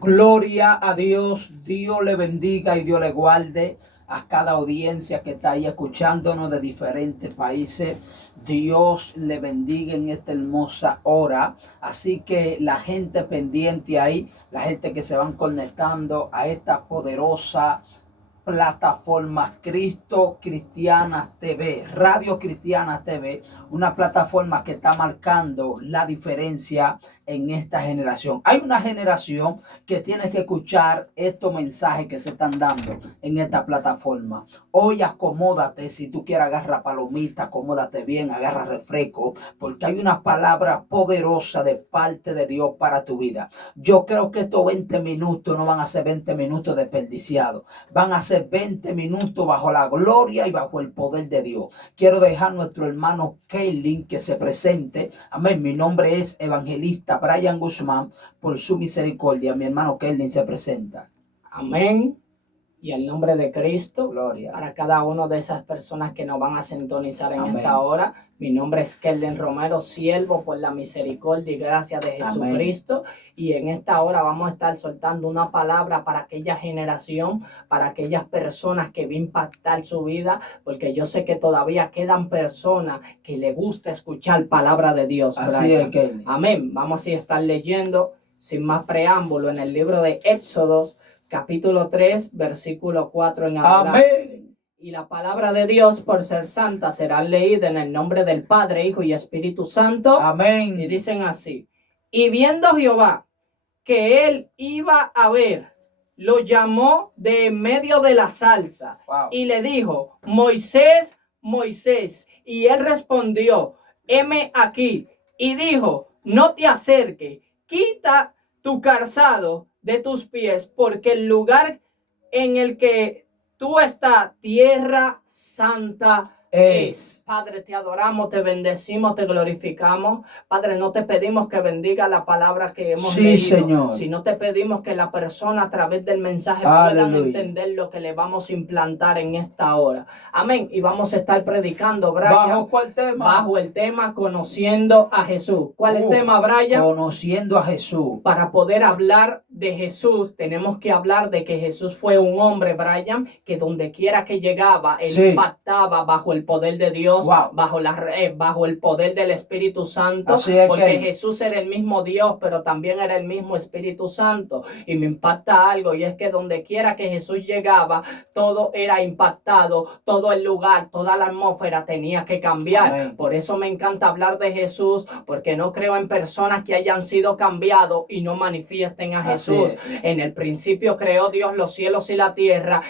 Gloria a Dios, Dios le bendiga y Dios le guarde a cada audiencia que está ahí escuchándonos de diferentes países. Dios le bendiga en esta hermosa hora. Así que la gente pendiente ahí, la gente que se van conectando a esta poderosa plataforma Cristo Cristiana TV, Radio Cristiana TV, una plataforma que está marcando la diferencia en esta generación. Hay una generación que tiene que escuchar estos mensajes que se están dando en esta plataforma. Hoy acomódate, si tú quieres agarra palomita, acomódate bien, agarra refresco, porque hay una palabra poderosa de parte de Dios para tu vida. Yo creo que estos 20 minutos no van a ser 20 minutos desperdiciados, van a ser 20 minutos bajo la gloria y bajo el poder de Dios. Quiero dejar a nuestro hermano Kaylin que se presente. Amén. Mi nombre es Evangelista Brian Guzmán. Por su misericordia, mi hermano Kaylin se presenta. Amén. Y el nombre de Cristo, Gloria. Para cada una de esas personas que nos van a sintonizar en Amén. esta hora. Mi nombre es Kelden Romero, siervo por la misericordia y gracia de Jesucristo. Amén. Y en esta hora vamos a estar soltando una palabra para aquella generación, para aquellas personas que va a impactar su vida, porque yo sé que todavía quedan personas que les gusta escuchar palabra de Dios. Así es, Kelly. Amén. Vamos a estar leyendo sin más preámbulo en el libro de Éxodos, capítulo 3, versículo 4 en adelante. Amén. Y la palabra de Dios, por ser santa, será leída en el nombre del Padre, Hijo y Espíritu Santo. Amén. Y dicen así: y viendo Jehová que él iba a ver, lo llamó de en medio de la zarza. Wow. Y le dijo: Moisés, Moisés. Y él respondió: heme aquí. Y dijo: no te acerques, quita tu calzado de tus pies, porque el lugar en el que tú estás, tierra santa es. Padre, te adoramos, te bendecimos, te glorificamos. Padre, no te pedimos que bendiga la palabra que hemos leído, Señor. sino te pedimos que la persona a través del mensaje puedan entender lo que le vamos a implantar en esta hora. Amén. Y vamos a estar predicando, Brian. ¿Bajo cuál tema? Bajo el tema Conociendo a Jesús. ¿Cuál es el tema, Brian? Conociendo a Jesús. Para poder hablar de Jesús, tenemos que hablar de que Jesús fue un hombre, Brian, que donde quiera que llegaba, él impactaba bajo el poder de Dios. Wow. Bajo el poder del Espíritu Santo, porque Jesús era el mismo Dios, pero también era el mismo Espíritu Santo. Y me impacta algo, y es que donde quiera que Jesús llegaba, todo era impactado, todo el lugar, toda la atmósfera tenía que cambiar. Amén. Por eso me encanta hablar de Jesús, porque no creo en personas que hayan sido cambiados y no manifiesten a Jesús. En el principio creó Dios los cielos y la tierra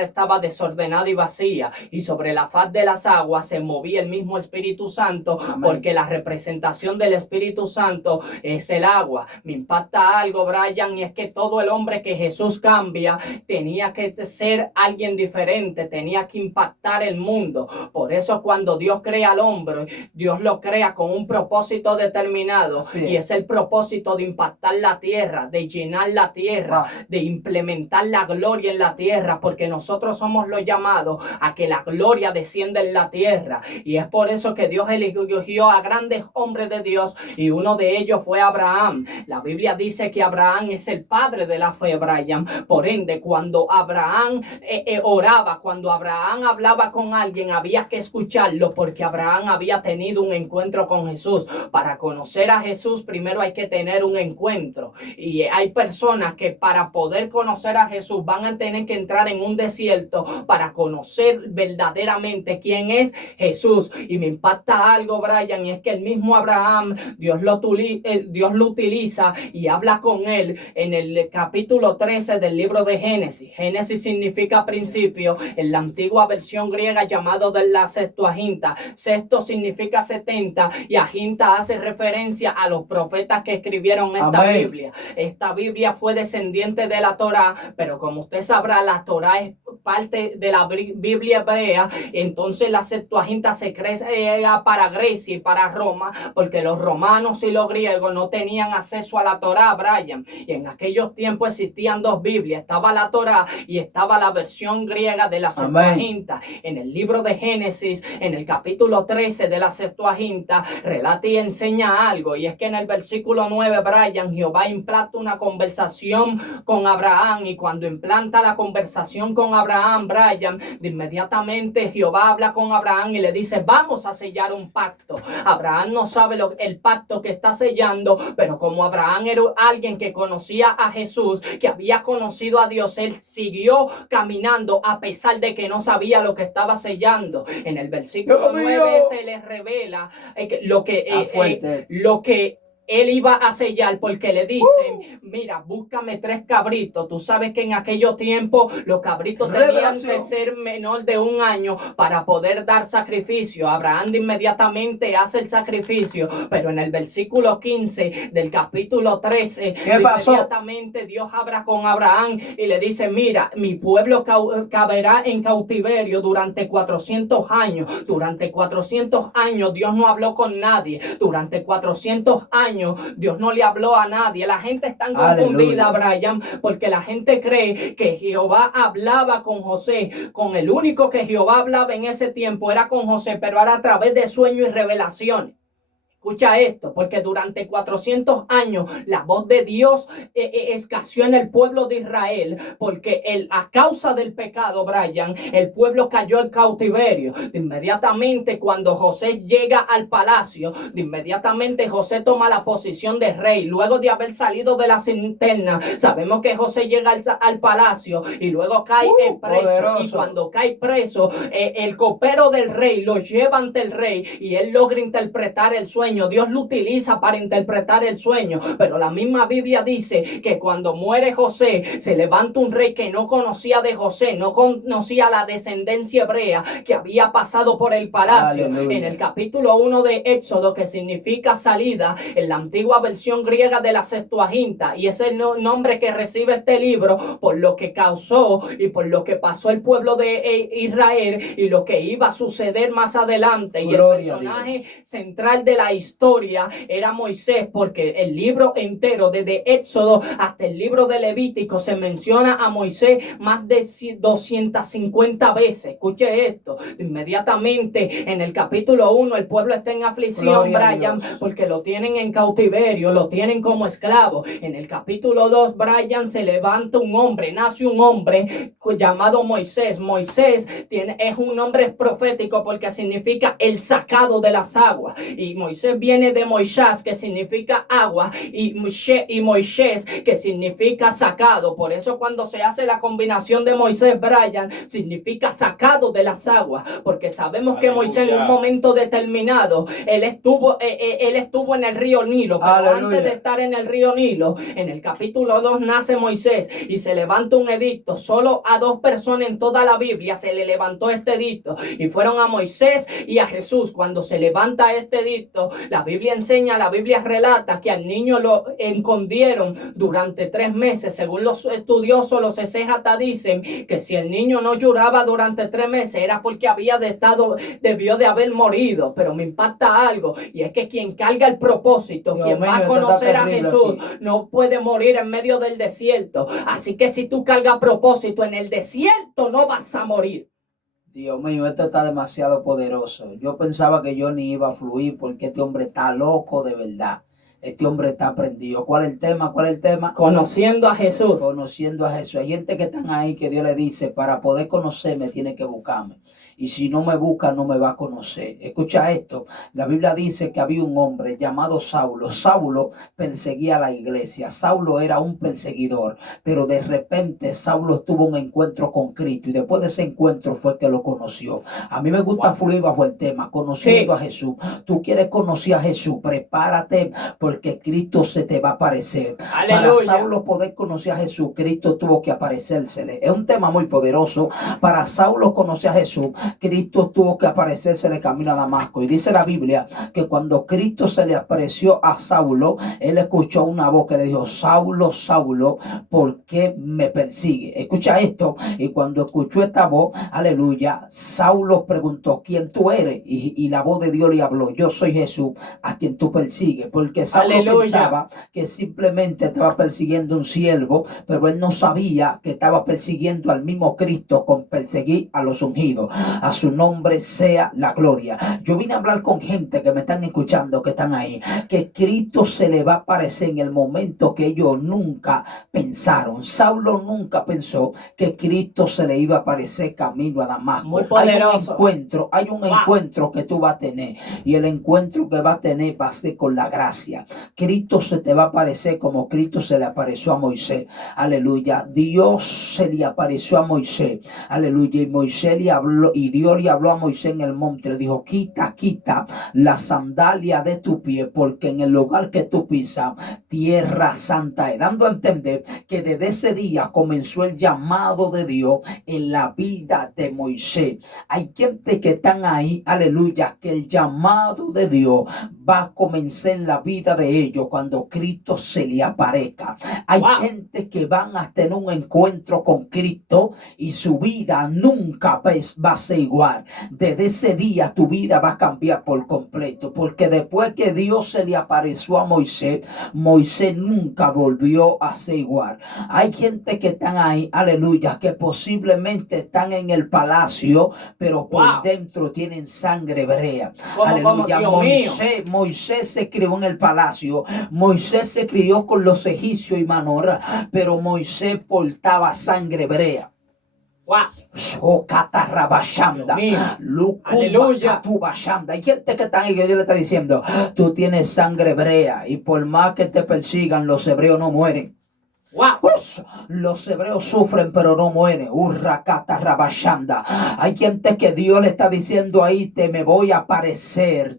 estaba desordenada y vacía, y sobre la faz de las aguas se movía el mismo Espíritu Santo. Amén. Porque la representación del Espíritu Santo es el agua. Me impacta algo, Brian, y es que todo el hombre que Jesús cambia tenía que ser alguien diferente, tenía que impactar el mundo. Por eso cuando Dios crea al hombre, Dios lo crea con un propósito determinado, y es el propósito de impactar la tierra, de llenar la tierra, de implementar la gloria en la tierra, porque nosotros somos los llamados a que la gloria descienda en la tierra. Y es por eso que Dios eligió a grandes hombres de Dios, y uno de ellos fue Abraham. La Biblia dice que Abraham es el padre de la fe, Brian. Por ende, cuando Abraham oraba, cuando Abraham hablaba con alguien, había que escucharlo, porque Abraham había tenido un encuentro con Jesús. Para conocer a Jesús, primero hay que tener un encuentro. Y hay personas que para poder conocer a Jesús van a tener que entrar en un desierto para conocer verdaderamente quién es Jesús. Y me impacta algo, Brian, y es que el mismo Abraham, Dios lo utiliza y habla con él en el capítulo 13 del libro de Génesis. Génesis significa principio, en la antigua versión griega llamado de la Septuaginta. Sexto significa 70 y aginta hace referencia a los profetas que escribieron esta Amén. Biblia. Esta Biblia fue descendiente de la Torá, pero como usted sabrá, la Torá es parte de la Biblia hebrea. Entonces la Septuaginta Septuaginta se crea para Grecia y para Roma, porque los romanos y los griegos no tenían acceso a la Torá, Brian. Y en aquellos tiempos existían dos Biblias, estaba la Torá y estaba la versión griega de la Septuaginta. En el libro de Génesis, en el capítulo 13 de la Septuaginta, relata y enseña algo, y es que en el versículo 9, Brian, Jehová implanta una conversación con Abraham, y cuando implanta la conversación con Abraham, Brian, de inmediatamente Jehová habla con Abraham y le dice, vamos a sellar un pacto. Abraham no sabe el pacto que está sellando, pero como Abraham era alguien que conocía a Jesús, que había conocido a Dios, él siguió caminando a pesar de que no sabía lo que estaba sellando. En el versículo 9 se les revela lo que él iba a sellar, porque le dicen, mira, búscame 3 cabritos. Tú sabes que en aquellos tiempos los cabritos tenían que ser menor de 1 año para poder dar sacrificio. Abraham inmediatamente hace el sacrificio, pero en el versículo 15 del capítulo 13, inmediatamente Dios habla con Abraham y le dice, mira, mi pueblo caberá en cautiverio durante 400 años. Durante 400 años Dios no habló con nadie. Durante 400 años Dios no le habló a nadie. La gente está confundida, Brian, porque la gente cree que Jehová hablaba con José. Con el único que Jehová hablaba en ese tiempo era con José, pero era a través de sueños y revelaciones. Escucha esto, porque durante 400 años la voz de Dios escaseó en el pueblo de Israel, porque a causa del pecado, Brian, el pueblo cayó en cautiverio. De inmediatamente cuando José llega al palacio, de inmediatamente José toma la posición de rey. Luego de haber salido de la cisterna, sabemos que José llega al palacio y luego cae preso. Poderoso. Y cuando cae preso, el copero del rey lo lleva ante el rey y él logra interpretar el sueño. Dios lo utiliza para interpretar el sueño, pero la misma Biblia dice que cuando muere José, se levanta un rey que no conocía de José, no conocía la descendencia hebrea que había pasado por el palacio. Aleluya. En el capítulo 1 de Éxodo, que significa salida, en la antigua versión griega de la Septuaginta, y es el nombre que recibe este libro por lo que causó y por lo que pasó el pueblo de Israel y lo que iba a suceder más adelante. Gloria. Y el personaje central de la historia era Moisés, porque el libro entero, desde Éxodo hasta el libro de Levítico, se menciona a Moisés más de 250 veces. Escuche esto, inmediatamente en el capítulo 1 el pueblo está en aflicción, Brian, porque lo tienen en cautiverio, lo tienen como esclavo. En el capítulo 2, Brian, se levanta un hombre, nace un hombre llamado Moisés. Moisés es un nombre profético porque significa el sacado de las aguas, y Moisés viene de Moisés, que significa agua, y Moisés, que significa sacado. Por eso cuando se hace la combinación de Moisés, Brian, significa sacado de las aguas, porque sabemos que Moisés en un momento determinado, él estuvo en el río Nilo, pero antes de estar en el río Nilo, en el capítulo 2 nace Moisés y se levanta un edicto. Solo a 2 personas en toda la Biblia se le levantó este edicto, y fueron a Moisés y a Jesús. Cuando se levanta este edicto, la Biblia relata que al niño lo escondieron durante 3 meses. Según los estudiosos, los exégetas dicen que si el niño no lloraba durante 3 meses era porque debió de haber morido. Pero me impacta algo, y es que quien carga el propósito, quien va a conocer a Jesús, no puede morir en medio del desierto. Así que si tú cargas propósito en el desierto, no vas a morir. Dios mío, esto está demasiado poderoso. Yo pensaba que yo ni iba a fluir porque este hombre está loco de verdad. Este hombre está prendido. ¿Cuál es el tema? ¿Cuál es el tema? Conociendo a Jesús. Conociendo a Jesús. Hay gente que están ahí que Dios le dice, para poder conocerme tiene que buscarme. Y si no me busca, no me va a conocer. Escucha esto. La Biblia dice que había un hombre llamado Saulo. Saulo perseguía a la iglesia. Saulo era un perseguidor. Pero de repente Saulo tuvo un encuentro con Cristo. Y después de ese encuentro fue que lo conoció. A mí me gusta fluir bajo el tema. Conociendo a Jesús. Tú quieres conocer a Jesús. Prepárate porque Cristo se te va a aparecer. Aleluya. Para Saulo poder conocer a Jesús, Cristo tuvo que aparecérsele. Es un tema muy poderoso. Para Saulo conocer a Jesús, Cristo tuvo que aparecerse en el camino a Damasco. Y dice la Biblia que cuando Cristo se le apareció a Saulo, él escuchó una voz que le dijo: Saulo, Saulo, ¿por qué me persigue? Escucha esto. Y cuando escuchó esta voz, aleluya, Saulo preguntó: ¿quién tú eres? Y la voz de Dios le habló: yo soy Jesús a quien tú persigues. Porque Saulo pensaba que simplemente estaba persiguiendo un siervo, pero él no sabía que estaba persiguiendo al mismo Cristo con perseguir a los ungidos. A su nombre sea la gloria. Yo vine a hablar con gente que me están escuchando, que están ahí, que Cristo se le va a aparecer en el momento que ellos nunca pensaron. Saulo nunca pensó que Cristo se le iba a aparecer camino a Damasco. Muy poderoso. Hay un encuentro que tú vas a tener, y el encuentro que vas a tener va a ser con la gracia. Cristo se te va a aparecer como Cristo se le apareció a Moisés. Aleluya. Dios se le apareció a Moisés. Aleluya. Y Moisés le habló, y Dios le habló a Moisés en el monte. Le dijo: quita la sandalia de tu pie, porque en el lugar que tú pisas, tierra santa es. Dando a entender que desde ese día comenzó el llamado de Dios en la vida de Moisés. Hay gente que están ahí, aleluya, que el llamado de Dios va a comenzar en la vida de ellos cuando Cristo se le aparezca. Hay gente que van a tener un encuentro con Cristo y su vida nunca va a ser igual. Desde ese día tu vida va a cambiar por completo, porque después que Dios se le apareció a Moisés, Moisés nunca volvió a ser igual. Hay gente que están ahí, aleluya, que posiblemente están en el palacio, pero por dentro tienen sangre hebrea. Aleluya. Moisés se crió en el palacio. Moisés se crió con los egipcios y Manor, pero Moisés portaba sangre hebrea. Aleluya. Hay gente que está ahí que Dios le está diciendo: tú tienes sangre hebrea, y por más que te persigan, los hebreos no mueren. Los hebreos sufren pero no mueren. Hay gente que Dios le está diciendo ahí: te me voy a aparecer,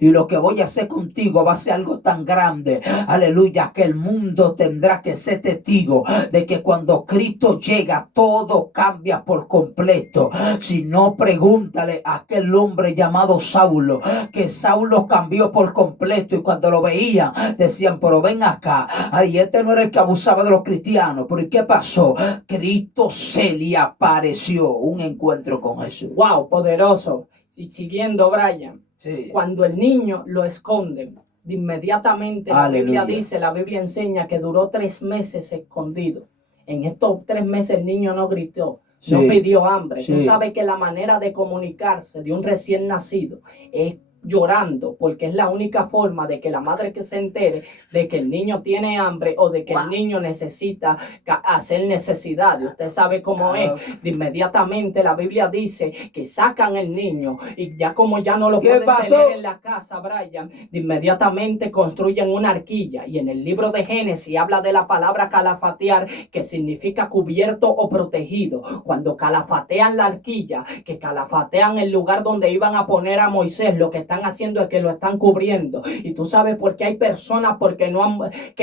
y lo que voy a hacer contigo va a ser algo tan grande, aleluya, que el mundo tendrá que ser testigo de que cuando Cristo llega todo cambia por completo. Si no, pregúntale a aquel hombre llamado Saulo, que Saulo cambió por completo, y cuando lo veían decían: pero ven acá, y este no era el que abusaba de los cristianos. ¿Pero qué pasó? Cristo se le apareció. Un encuentro con Jesús. Wow, poderoso. Y siguiendo, Brian, sí. Cuando el niño lo esconden, de inmediatamente la Biblia enseña que duró 3 meses escondido. En estos 3 meses el niño no gritó, no pidió hambre. Tú sabes que la manera de comunicarse de un recién nacido es llorando, porque es la única forma de que la madre que se entere de que el niño tiene hambre o de que el niño necesita hacer necesidad. Y usted sabe cómo es. De inmediatamente la Biblia dice que sacan el niño, y ya como ya no lo pueden tener en la casa, Brian, de inmediatamente construyen una arquilla. Y en el libro de Génesis habla de la palabra calafatear, que significa cubierto o protegido. Cuando calafatean la arquilla, que calafatean el lugar donde iban a poner a Moisés, lo que están haciendo es que lo están cubriendo. Y tú sabes por qué hay personas que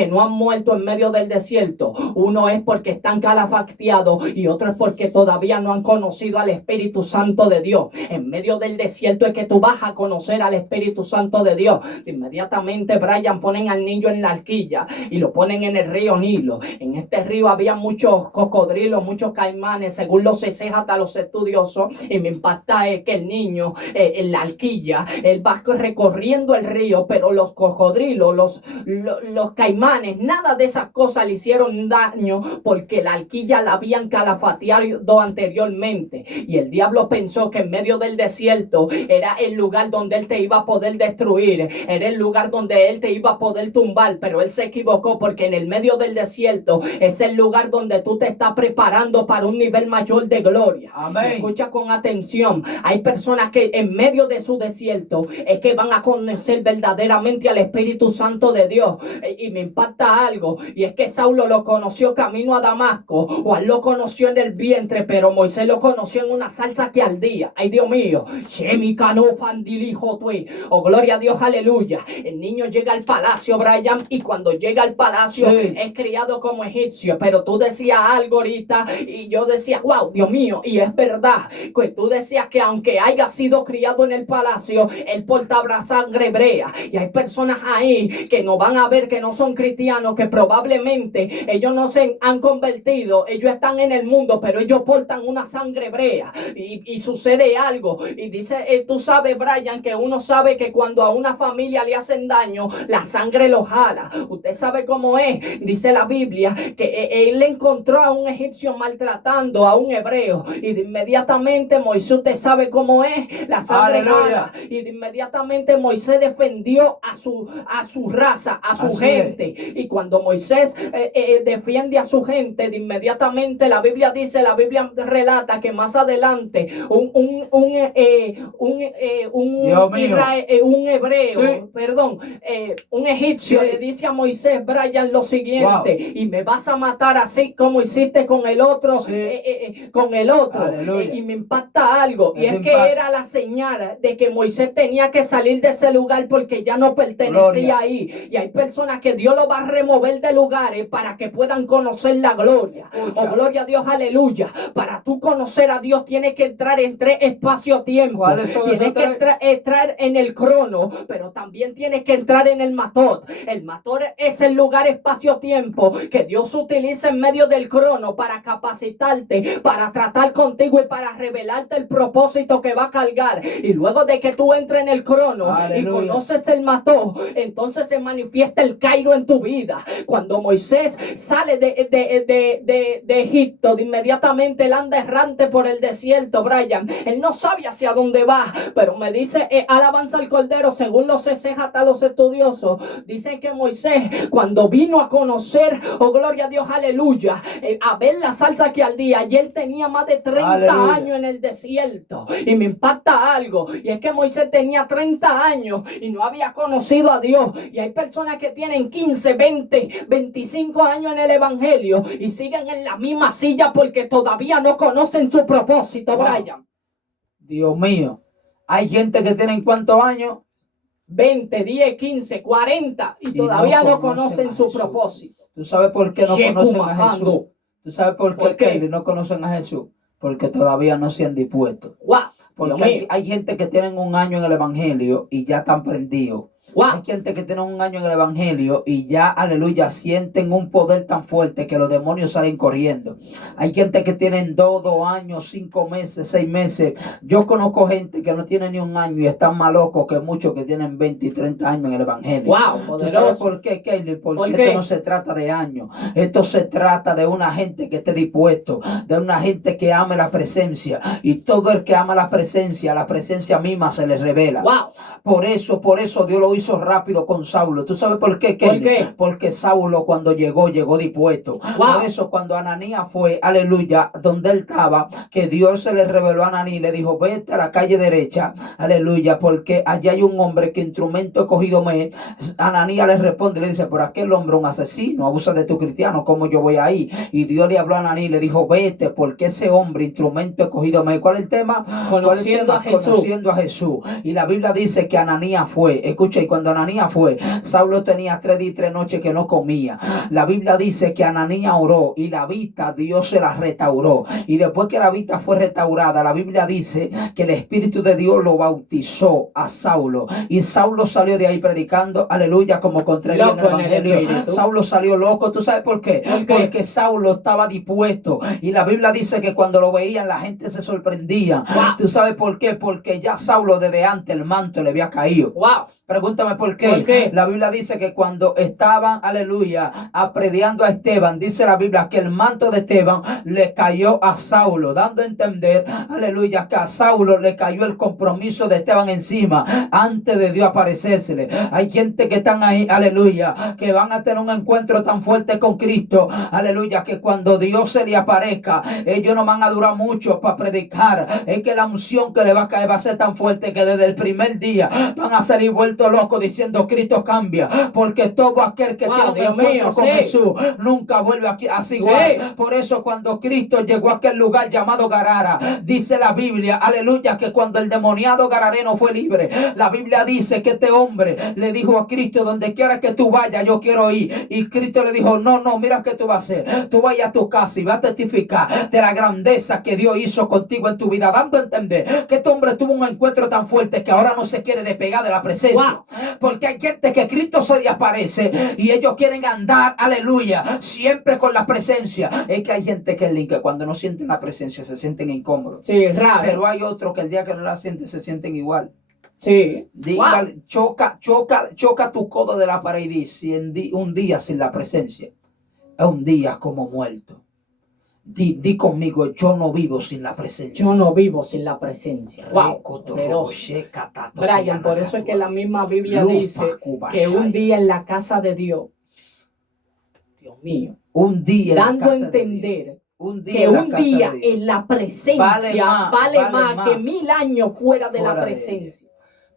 no han muerto en medio del desierto. Uno es porque están calafateados, y otro es porque todavía no han conocido al Espíritu Santo de Dios. En medio del desierto es que tú vas a conocer al Espíritu Santo de Dios. Inmediatamente, Brian, ponen al niño en la arquilla y lo ponen en el río Nilo. En este río había muchos cocodrilos, muchos caimanes, según los hasta los estudiosos. Y me impacta es que el niño en la arquilla, él va recorriendo el río, pero los cocodrilos, los caimanes, nada de esas cosas le hicieron daño, porque la arquilla la habían calafateado anteriormente. Y el diablo pensó que en medio del desierto era el lugar donde él te iba a poder destruir, era el lugar donde él te iba a poder tumbar, pero él se equivocó, porque en el medio del desierto es el lugar donde tú te estás preparando para un nivel mayor de gloria. Amén. Escucha con atención. Hay personas que en medio de su desierto es que van a conocer verdaderamente al Espíritu Santo de Dios. Y me impacta algo, y es que Saulo lo conoció camino a Damasco. Juan lo conoció en el vientre, pero Moisés lo conoció en una salsa que ardía. Ay, Dios mío. Oh, gloria a Dios, aleluya. El niño llega al palacio, Brian, y cuando llega al palacio es criado como egipcio. Pero tú decías algo ahorita y yo decía, wow, Dios mío, y es verdad que tú decías que aunque haya sido criado en el palacio, él portaba sangre hebrea. Y hay personas ahí que no van a ver, que no son cristianos, que probablemente ellos no se han convertido, ellos están en el mundo, pero ellos portan una sangre hebrea. Y sucede algo, y dice, tú sabes, Brian, que uno sabe que cuando a una familia le hacen daño, la sangre lo jala. Usted sabe cómo es, dice la Biblia, que él encontró a un egipcio maltratando a un hebreo, y de inmediatamente Moisés, usted sabe cómo es, la sangre jala, y de inmediatamente Moisés defendió a su raza, a su gente. Y cuando Moisés defiende a su gente, de inmediatamente la Biblia dice, la Biblia relata que más adelante un hebreo, un egipcio le dice a Moisés, Brian, lo siguiente, y me vas a matar así como hiciste con el otro, y me impacta algo, y es que era la señal de que Moisés tenía que salir de ese lugar porque ya no pertenecía ahí. Y hay personas que Dios lo va a remover de lugares para que puedan conocer la gloria. Oh, gloria a Dios, aleluya. Para tú conocer a Dios tienes que entrar en 3 espacio-tiempo. Tienes que entrar en el crono, pero también tienes que entrar en el matot. El matot es el lugar espacio-tiempo que Dios utiliza en medio del crono para capacitarte, para tratar contigo y para revelarte el propósito que va a cargar. Y luego de que tú entres en el crono y conoces el matot, entonces se manifiesta el Cairo en tu vida. Cuando Moisés sale de Egipto, de inmediatamente él anda errante por el desierto, Brian. Él no sabe hacia dónde va, pero me dice, alabanza al Cordero, según los hasta los estudiosos, dicen que Moisés, cuando vino a conocer, oh gloria a Dios, aleluya, a ver la salsa que ardía, y él tenía más de 30 años en el desierto. Y me impacta algo, y es que Moisés tenía 30 años y no había conocido a Dios. Y hay personas que tienen 15, 20, 25 años en el evangelio y siguen en la misma silla porque todavía no conocen su propósito, Brian. Dios mío, hay gente que tiene ¿cuántos años? 20, 10, 15, 40 y todavía no conocen su propósito. ¿Tú sabes por qué no conocen a Jesús? ¿Tú sabes por qué no conocen a Jesús? Porque todavía no se han dispuesto. Porque hay gente que tienen 1 año en el evangelio y ya están prendidos. Hay gente que tiene 1 año en el evangelio y ya, aleluya, sienten un poder tan fuerte que los demonios salen corriendo. Hay gente que tienen 2 años, 5 meses, 6 meses. Yo conozco gente que no tiene ni 1 año y están más locos que muchos que tienen 20 y 30 años en el evangelio. ¿Tú sabes por qué, Kelly? Porque esto no se trata de años. Esto se trata de una gente que esté dispuesto, de una gente que ame la presencia. Y todo el que ama la presencia misma se le revela. Por eso Dios lo hizo rápido con Saulo. ¿Tú sabes por qué, Kelly? ¿Por qué? Porque Saulo cuando llegó dispuesto. Por eso cuando Ananías fue, aleluya, donde él estaba, que Dios se le reveló a Ananías y le dijo, vete a la calle derecha, aleluya, porque allá hay un hombre que instrumento he cogido me. Ananías le responde y le dice, por aquel hombre un asesino, abusa de tu cristiano, ¿cómo yo voy ahí? Y Dios le habló a Ananías y le dijo, vete, porque ese hombre instrumento he cogido me. ¿Cuál es el tema? Conociendo a Jesús. Conociendo a Jesús. Y la Biblia dice que Ananías fue, escucha, y cuando Ananías fue, Saulo tenía 3 días y 3 noches que no comía. La Biblia dice que Ananías oró y la vista Dios se la restauró. Y después que la vista fue restaurada, la Biblia dice que el Espíritu de Dios lo bautizó a Saulo. Y Saulo salió de ahí predicando, aleluya, como contrario en el evangelio. Saulo salió loco. ¿Tú sabes por qué? Porque Saulo estaba dispuesto. Y la Biblia dice que cuando lo veían la gente se sorprendía. ¿Tú sabes por qué? Porque ya Saulo desde antes el manto le había caído. Pregúntame por qué. ¿Por qué? La Biblia dice que cuando estaban, aleluya, aprediando a Esteban, dice la Biblia que el manto de Esteban le cayó a Saulo, dando a entender, aleluya, que a Saulo le cayó el compromiso de Esteban encima antes de Dios aparecérsele. Hay gente que están ahí, aleluya, que van a tener un encuentro tan fuerte con Cristo, aleluya, que cuando Dios se le aparezca, ellos no van a durar mucho para predicar. Es que la unción que le va a caer va a ser tan fuerte que desde el primer día van a salir vueltos locos diciendo Cristo cambia, porque todo aquel que tiene un Dios encuentro mío, con sí. Jesús nunca vuelve aquí así igual. Sí. Por eso cuando Cristo llegó a aquel lugar llamado Garara, dice la Biblia, aleluya, que cuando el demoniado garareno fue libre, la Biblia dice que este hombre le dijo a Cristo, donde quiera que tú vayas yo quiero ir, y Cristo le dijo, no, mira qué tú vas a hacer, tú vayas a tu casa y vas a testificar de la grandeza que Dios hizo contigo en tu vida, dando a entender que este hombre tuvo un encuentro tan fuerte que ahora no se quiere despegar de la presencia. Wow. Porque hay gente que Cristo se le aparece y ellos quieren andar, aleluya, siempre con la presencia. Es que hay gente que cuando no sienten la presencia se sienten incómodos. Sí, es raro. Pero hay otros que el día que no la sienten se sienten igual. Sí. Dígale, Wow. choca tu codo de la pared y dice, un día sin la presencia es un día como muerto. Di conmigo, yo no vivo sin la presencia. Yo no vivo sin la presencia. Wow. Poderoso. Brian, por eso es que la misma Biblia dice que un día en la casa de Dios, Dios mío, un día dando a entender que un día en la presencia vale más que 1000 años fuera de la presencia.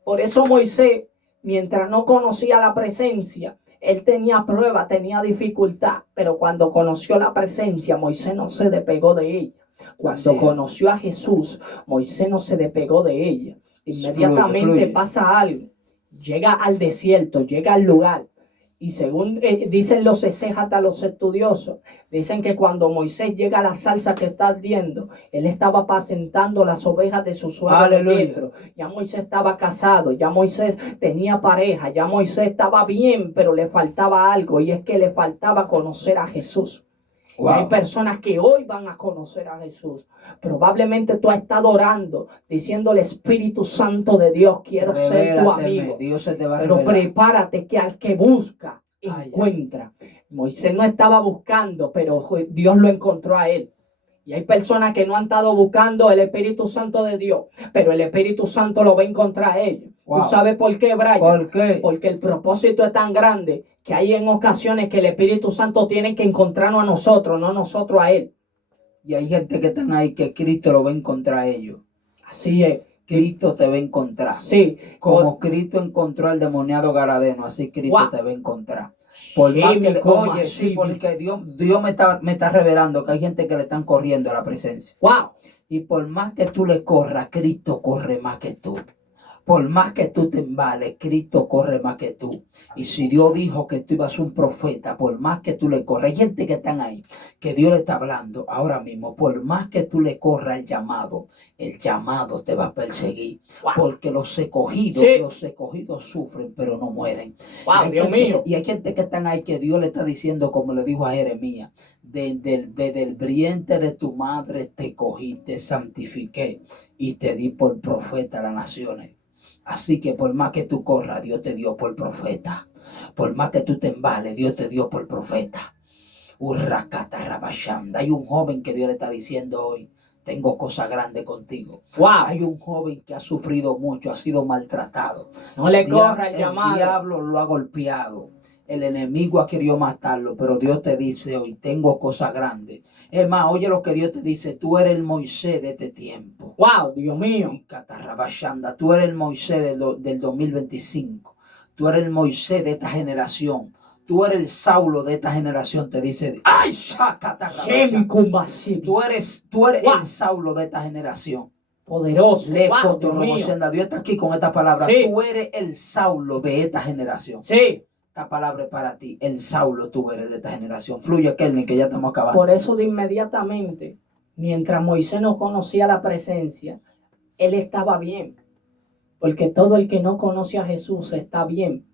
Por eso Moisés, mientras no conocía la presencia, él tenía prueba, tenía dificultad, pero cuando conoció la presencia, Moisés no se despegó de ella. Cuando conoció a Jesús, Moisés no se despegó de ella. Inmediatamente pasa algo. Llega al desierto, llega al lugar. Y según dicen los exégetas, los estudiosos, dicen que cuando Moisés llega a la salsa que está ardiendo, él estaba apacentando las ovejas de su suegro Jetro. Ya Moisés estaba casado, ya Moisés tenía pareja, ya Moisés estaba bien, pero le faltaba algo, y es que le faltaba conocer a Jesús. Wow. Y hay personas que hoy van a conocer a Jesús. Probablemente tú has estado orando, diciendo al Espíritu Santo de Dios, quiero ser tu amigo. Dios se te va a Pero revelar. Prepárate que al que busca, encuentra. Moisés no estaba buscando, pero Dios lo encontró a él. Y hay personas que no han estado buscando el Espíritu Santo de Dios, pero el Espíritu Santo lo va a encontrar a ellos. Wow. ¿Tú sabes por qué, Brian? ¿Por qué? Porque el propósito es tan grande que hay en ocasiones que el Espíritu Santo tiene que encontrarnos a nosotros, no nosotros a Él. Y hay gente que están ahí que Cristo lo va a encontrar a ellos. Así es. Cristo te va a encontrar. Sí. Como Cristo encontró al demoniado garadeno, así Cristo te va a encontrar. Por más que oye, sí, porque Dios me está revelando que hay gente que le están corriendo a la presencia. Wow. Y por más que tú le corras, Cristo corre más que tú. Por más que tú te embales, Cristo corre más que tú. Y si Dios dijo que tú ibas a ser un profeta, por más que tú le corras, hay gente que están ahí, que Dios le está hablando ahora mismo, por más que tú le corras el llamado te va a perseguir. Wow. Porque los escogidos sufren, pero no mueren. Wow, Dios mío. Y hay gente que están ahí que Dios le está diciendo, como le dijo a Jeremías, desde el vientre de tu madre te cogí, te santifiqué y te di por profeta a las naciones. Así que por más que tú corras, Dios te dio por profeta. Por más que tú te embales, Dios te dio por profeta. Hay un joven que Dios le está diciendo hoy, tengo cosas grandes contigo. Wow. Hay un joven que ha sufrido mucho, ha sido maltratado. No le corra el llamado. El diablo lo ha golpeado. El enemigo ha querido matarlo, pero Dios te dice hoy, tengo cosas grandes. Es más, oye lo que Dios te dice, tú eres el Moisés de este tiempo. Wow, Dios mío. Tú eres el Moisés del 2025. Tú eres el Moisés de esta generación. Tú eres el Saulo de esta generación, te dice. ¡Ay, Tú eres wow. El Saulo de esta generación. Poderoso. Wow, Dios está aquí con esta palabra. Sí. Tú eres el Saulo de esta generación. Sí. Esta palabra es para ti. El Saulo tú eres de esta generación. Fluye, Kelly, que ya estamos acabando. Por eso de inmediatamente, mientras Moisés no conocía la presencia, él estaba bien. Porque todo el que no conoce a Jesús está bien.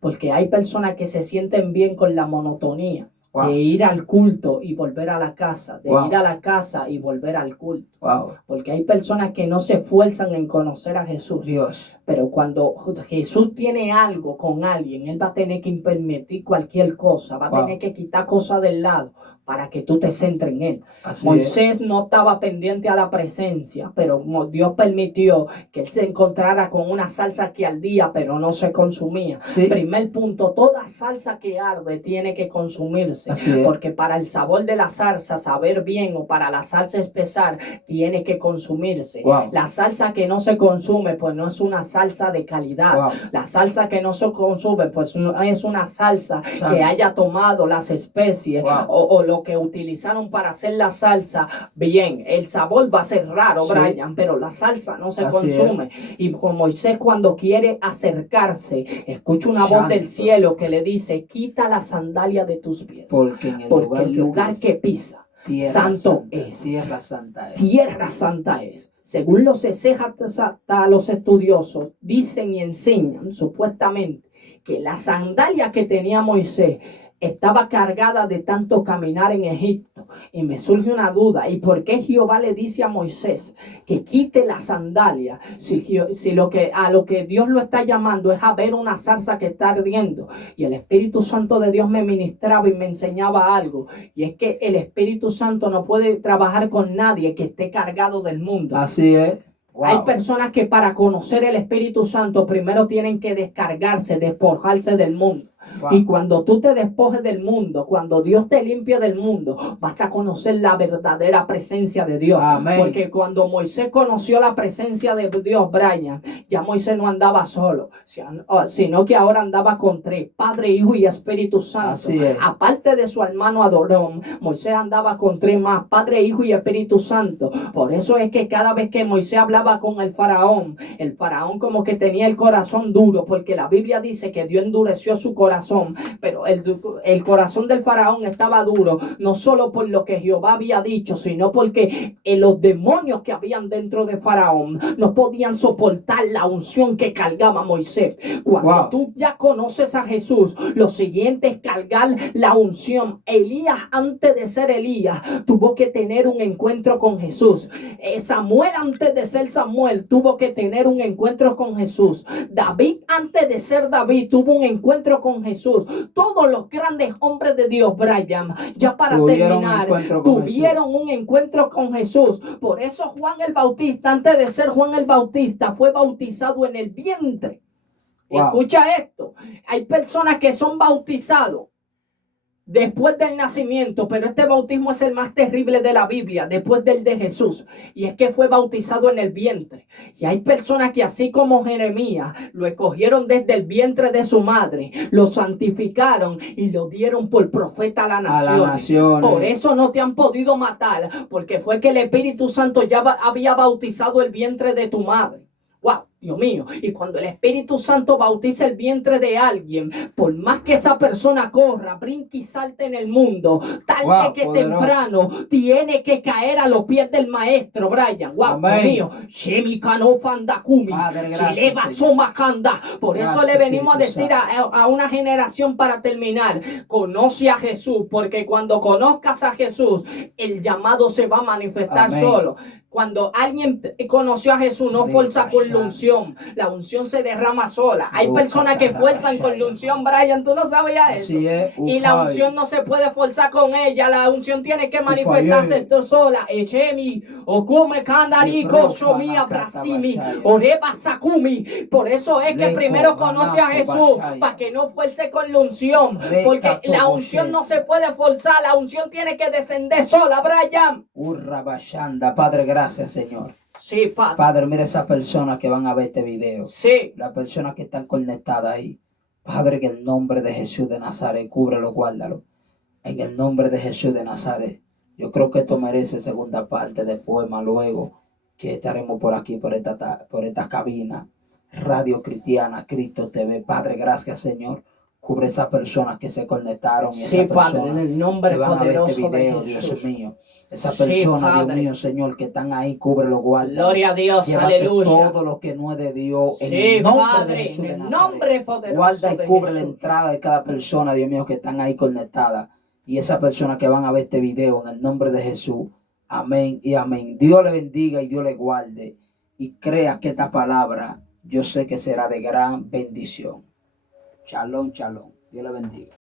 Porque hay personas que se sienten bien con la monotonía. Wow. De ir al culto y volver a la casa. De ir a la casa y volver al culto. Wow. Porque hay personas que no se esfuerzan en conocer a Jesús. Dios. Pero cuando Jesús tiene algo con alguien, Él va a tener que permitir cualquier cosa, va a tener que quitar cosas del lado para que tú te centres en Él. Moisés no estaba pendiente a la presencia, pero Dios permitió que él se encontrara con una salsa que ardía, pero no se consumía. Primer punto, toda salsa que arde tiene que consumirse, porque para el sabor de la salsa saber bien o para la salsa espesar, tiene que consumirse. La salsa que no se consume, pues no es una salsa de calidad. La salsa que no se consume, pues no es una salsa que haya tomado las especies o lo que utilizaron para hacer la salsa bien. El sabor va a ser raro, Brian, pero la salsa no se consume. Y con Moisés, cuando quiere acercarse, escucha una voz del cielo que le dice: quita la sandalia de tus pies, porque el lugar que pisa santo es. Tierra santa es. Tierra santa es. Según los los estudiosos dicen y enseñan supuestamente que la sandalia que tenía Moisés estaba cargada de tanto caminar en Egipto. Y me surge una duda: ¿y por qué Jehová le dice a Moisés que quite la sandalia si a lo que Dios lo está llamando es a ver una zarza que está ardiendo? Y el Espíritu Santo de Dios me ministraba y me enseñaba algo, y es que el Espíritu Santo no puede trabajar con nadie que esté cargado del mundo. Así es. Hay personas que para conocer el Espíritu Santo primero tienen que descargarse, despojarse del mundo. Y cuando tú te despojes del mundo, cuando Dios te limpie del mundo, vas a conocer la verdadera presencia de Dios. Amén. Porque cuando Moisés conoció la presencia de Dios, Brian, ya Moisés no andaba solo, sino que ahora andaba con tres: Padre, Hijo y Espíritu Santo. Así es. Aparte de su hermano Adorón, Moisés andaba con tres más: Padre, Hijo y Espíritu Santo. Por eso es que cada vez que Moisés hablaba con el faraón como que tenía el corazón duro, porque la Biblia dice que Dios endureció su corazón. Pero el corazón del faraón estaba duro, no solo por lo que Jehová había dicho, sino porque los demonios que habían dentro de faraón no podían soportar la unción que cargaba Moisés. Cuando tú ya conoces a Jesús, lo siguiente es cargar la unción. Elías, antes de ser Elías, tuvo que tener un encuentro con Jesús. Samuel, antes de ser Samuel, tuvo que tener un encuentro con Jesús. David, antes de ser David, tuvo un encuentro con Jesús. Todos los grandes hombres de Dios, Brian, ya para terminar, tuvieron un encuentro con Jesús. Por eso Juan el Bautista, antes de ser Juan el Bautista, fue bautizado en el vientre. Escucha esto: hay personas que son bautizados después del nacimiento, pero este bautismo es el más terrible de la Biblia, después del de Jesús, y es que fue bautizado en el vientre. Y hay personas que, así como Jeremías, lo escogieron desde el vientre de su madre, lo santificaron y lo dieron por profeta a la nación. Por eso no te han podido matar, porque fue que el Espíritu Santo ya había bautizado el vientre de tu madre. ¡Wow! Dios mío. Y cuando el Espíritu Santo bautiza el vientre de alguien, por más que esa persona corra, brinque y salte en el mundo, tarde que temprano tiene que caer a los pies del maestro, Brian. ¡Wow! Dios mío. Por eso le venimos a decir a una generación, para terminar: conoce a Jesús, porque cuando conozcas a Jesús, el llamado se va a manifestar solo. Cuando alguien conoció a Jesús, no fuerza con la unción. La unción se derrama sola. Hay personas que fuerzan con la unción, Brian. ¿Tú no sabías eso? Y la unción no se puede forzar con ella. La unción tiene que manifestarse sola. Echemi, okume kandariko, shomia brasimi, oreba sakumi. Por eso es que primero conoce a Jesús, para que no fuerce con la unción. Porque la unción no se puede forzar. La unción tiene que descender sola, Brian. Padre, gracias, Señor. Sí, Padre. Padre, mira esas personas que van a ver este video. Sí. Las personas que están conectadas ahí. Padre, en el nombre de Jesús de Nazaret, cúbrelo, guárdalo. En el nombre de Jesús de Nazaret. Yo creo que esto merece segunda parte del poema luego, que estaremos por aquí, por esta cabina. Radio Cristiana, Cristo TV. Padre, gracias, Señor. Cubre esas personas que se conectaron. Y sí, Padre, en el nombre que van poderoso a ver este video, de Jesús. Dios mío. Esa persona, sí, Dios mío, Señor, que están ahí, cúbrelo, guarda. Gloria a Dios, llévate aleluya. Todo lo que no es de Dios, sí, en el nombre Padre, de Jesús en el de nombre poderoso guarda y de cubre Jesús. La entrada de cada persona, Dios mío, que están ahí conectadas. Y esa persona que van a ver este video, en el nombre de Jesús. Amén y amén. Dios le bendiga y Dios le guarde. Y crea que esta palabra yo sé que será de gran bendición. Shalom, shalom. Dios le bendiga.